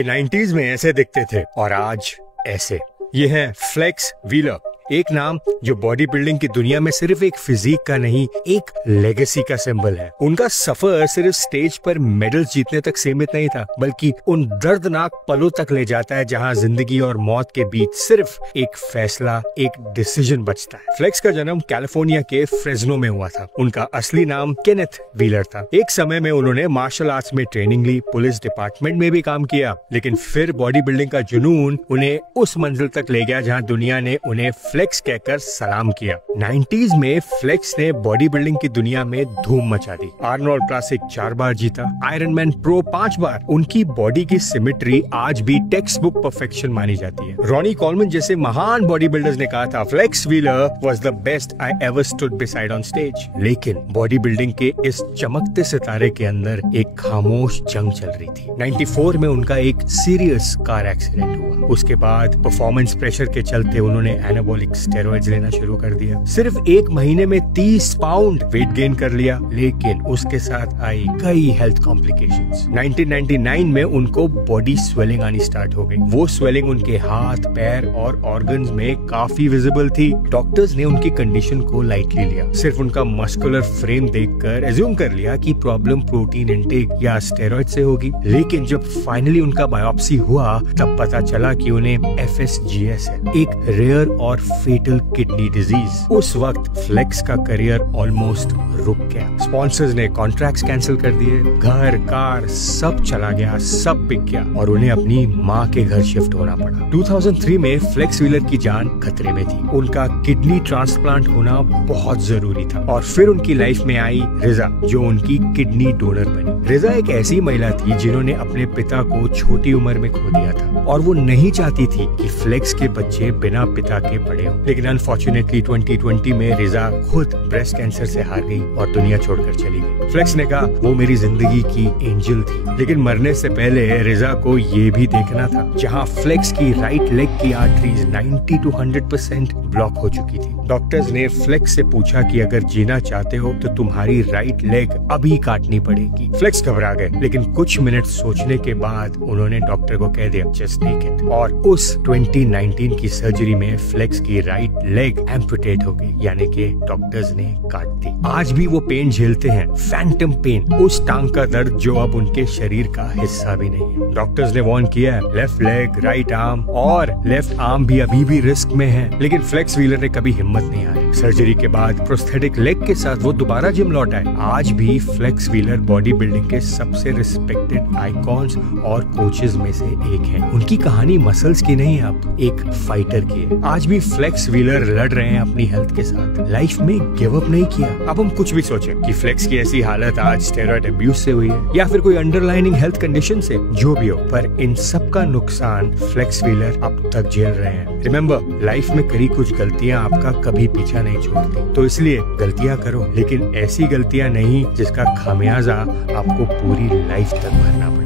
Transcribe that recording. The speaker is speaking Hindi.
90s में ऐसे दिखते थे और आज ऐसे। ये है फ्लेक्स व्हीलर, एक नाम जो बॉडी बिल्डिंग की दुनिया में सिर्फ एक फिजिक का नहीं, एक लेगेसी का सिंबल है। उनका सफर सिर्फ स्टेज पर मेडल्स जीतने तक सीमित नहीं था, बल्कि उन दर्दनाक पलों तक ले जाता है जहां जिंदगी और मौत के बीच सिर्फ एक फैसला, एक डिसीजन बचता है। फ्लेक्स का जन्म कैलिफोर्निया के फ्रेस्नो में हुआ था। उनका असली नाम केनेथ व्हीलर था। एक समय में उन्होंने मार्शल आर्ट्स में ट्रेनिंग ली, पुलिस डिपार्टमेंट में भी काम किया, लेकिन फिर बॉडी बिल्डिंग का जुनून उन्हें उस मंजिल तक ले गया जहां दुनिया ने उन्हें फ्लेक्स कहकर सलाम किया। 90s में फ्लेक्स ने बॉडी बिल्डिंग की दुनिया में धूम मचा दी। आर्नोल्ड क्लासिक 4 बार जीता, आयरन मैन प्रो 5 बार। उनकी बॉडी की सिमेट्री आज भी टेक्स्ट बुक परफेक्शन मानी जाती है। रॉनी कॉलमन जैसे महान बॉडी बिल्डर्स ने कहा था, Flex Wheeler was the best I ever stood beside on stage. लेकिन बॉडी बिल्डिंग के इस चमकते सितारे के अंदर एक खामोश जंग चल रही थी। 94 में उनका एक सीरियस कार एक्सीडेंट हुआ। उसके बाद परफॉर्मेंस प्रेशर के चलते उन्होंने एनाबॉलिक स्टेरॉइड्स लेना शुरू कर दिया। सिर्फ 1 महीने में 30 पाउंड वेट गेन कर लिया, लेकिन उसके साथ आई कई हेल्थ कॉम्प्लिकेशंस। 1999 में उनको बॉडी स्वेलिंग आनी स्टार्ट हो गई। वो स्वेलिंग उनके हाथ, पैर और ऑर्गन्स में काफी विजिबल थी। डॉक्टर्स ने उनकी कंडीशन को लाइटली लिया। सिर्फ उनका मस्कुलर फ्रेम देखकर एज्यूम कर लिया कि प्रॉब्लम प्रोटीन इंटेक या स्टेरॉइड से होगी। लेकिन जब फाइनली उनका बायोप्सी हुआ, तब पता चला कि उन्हें FSGS है, एक रेयर और फेटल किडनी डिजीज। उस वक्त फ्लेक्स का करियर ऑलमोस्ट रुक गया। स्पॉन्सर्स ने कॉन्ट्रैक्ट्स कैंसिल कर दिए, घर, कार सब चला गया, सब बिक गया और उन्हें अपनी माँ के घर शिफ्ट होना पड़ा। 2003 में फ्लेक्स व्हीलर की जान खतरे में थी। उनका किडनी ट्रांसप्लांट होना बहुत जरूरी था। और फिर उनकी लाइफ में आई रिजा, जो उनकी किडनी डोनर बनी। रिजा एक ऐसी महिला थी जिन्होंने अपने पिता को छोटी उम्र में खो दिया था और वो नहीं चाहती थी कि फ्लेक्स के बच्चे बिना पिता के बड़े हों। लेकिन अनफॉर्चुनेटली 2020 में रिजा खुद ब्रेस्ट कैंसर से हार गई और दुनिया छोड़कर चली गई। फ्लेक्स ने कहा, वो मेरी जिंदगी की एंजल थी। लेकिन मरने से पहले रिजा को ये भी देखना था, जहां फ्लेक्स की राइट लेग की आर्टरीज 90 to 100% ब्लॉक हो चुकी थी। डॉक्टर्स ने फ्लेक्स से पूछा कि अगर जीना चाहते हो तो तुम्हारी राइट लेग अभी काटनी पड़ेगी। फ्लेक्स घबरा गए, लेकिन कुछ मिनट सोचने के बाद उन्होंने डॉक्टर को कह दिया, जस्ट टेक इट। और उस 2019 की सर्जरी में फ्लेक्स की राइट लेग एम्पुटेट हो गई, यानी कि डॉक्टर्स ने काट दी। आज भी वो पेन झेलते हैं, फैंटम पेन, उस टांग का दर्द जो अब उनके शरीर का हिस्सा भी नहीं है। डॉक्टर्स ने वार्न किया है, लेफ्ट लेग, राइट आर्म और लेफ्ट आर्म भी अभी भी रिस्क में है। लेकिन फ्लेक्स व्हीलर ने कभी हिम्मत नहीं हारी। सर्जरी के बाद प्रोस्थेटिक लेग के साथ वो दोबारा जिम लौट आए। आज भी फ्लेक्स व्हीलर बॉडी बिल्डिंग के सबसे रिस्पेक्टेड आइकॉन्स और कोचेस में से एक है। उनकी कहानी मसल्स की नहीं, अब एक फाइटर की है। आज भी फ्लेक्स व्हीलर लड़ रहे हैं अपनी हेल्थ के साथ। लाइफ में गिव अप नहीं किया। अब हम कुछ भी सोचें कि फ्लेक्स की ऐसी हालत आज स्टेरॉइड अब्यूज से हुई है या फिर कोई अंडरलाइनिंग हेल्थ कंडीशन से, जो भी हो, पर इन सब का नुकसान फ्लेक्स व्हीलर अब तक झेल रहे हैं। रिमेम्बर, लाइफ में करी कुछ गलतियां आपका कभी पीछा नहीं छोड़ती, तो इसलिए गलतियां करो, लेकिन ऐसी गलतियां नहीं जिसका खामियाजा आपको पूरी लाइफ तक भरना पड़े।